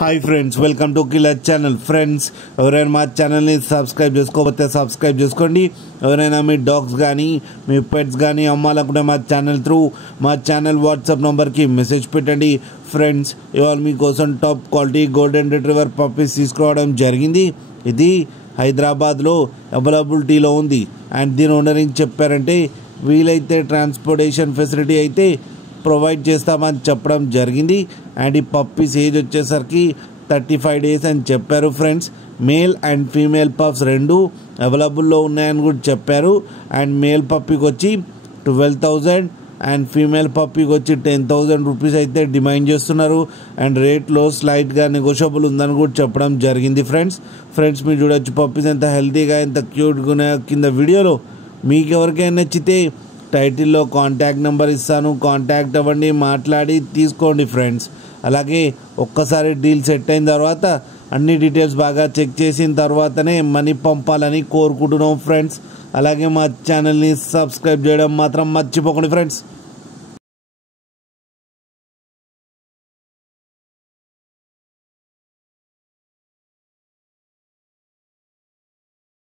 Hi friends, welcome to killer channel. Friends, ఎవరైనా మా ఛానల్ని సబ్స్క్రైబ్ చేసుకోకపోతే సబ్స్క్రైబ్ చేసుకోండి. ఎవరైనా మీ డాగ్స్ కానీ మీ పెట్స్ కానీ అమ్మాలనుకుంటే మా ఛానల్ వాట్సాప్ నెంబర్కి మెసేజ్ పెట్టండి. ఫ్రెండ్స్, ఇవాళ మీకోసం top quality golden retriever puppies తీసుకురావడం జరిగింది. ఇది హైదరాబాద్లో అవైలబిలిటీలో ఉంది. అండ్ దీని ఓనర్ ఏం చెప్పారంటే, వీలైతే ట్రాన్స్పోర్టేషన్ ఫెసిలిటీ అయితే ప్రొవైడ్ చేస్తామని చెప్పడం జరిగింది. అండ్ ఈ పప్పీస్ ఏజ్ వచ్చేసరికి 35 days అని చెప్పారు. Friends, male and female pups రెండు అవైలబుల్లో ఉన్నాయని కూడా చెప్పారు. అండ్ మేల్ పప్పీకి వచ్చి 12,000 అండ్ ఫీమేల్ పప్పీకి వచ్చి 10,000 రూపీస్ అయితే డిమాండ్ చేస్తున్నారు. అండ్ రేట్లో స్లైట్గా నెగోషియబుల్ ఉందని కూడా చెప్పడం జరిగింది. ఫ్రెండ్స్ మీరు చూడొచ్చు పప్పీస్ ఎంత హెల్తీగా ఎంత క్యూట్గా ఉన్నాయో. కింద వీడియోలో మీకు ఎవరికైనా నచ్చితే టైటిల్లో కాంటాక్ట్ నెంబర్ ఇస్తాను, కాంటాక్ట్ అవ్వండి, మాట్లాడి తీసుకోండి. ఫ్రెండ్స్, అలాగే ఒక్కసారి డీల్ సెట్ అయిన తర్వాత అన్ని డీటెయిల్స్ బాగా చెక్ చేసిన తర్వాతనే మనీ పంపాలని కోరుకుంటున్నాం. ఫ్రెండ్స్, అలాగే మా ఛానల్ని సబ్స్క్రైబ్ చేయడం మాత్రం మర్చిపోకండి. ఫ్రెండ్స్.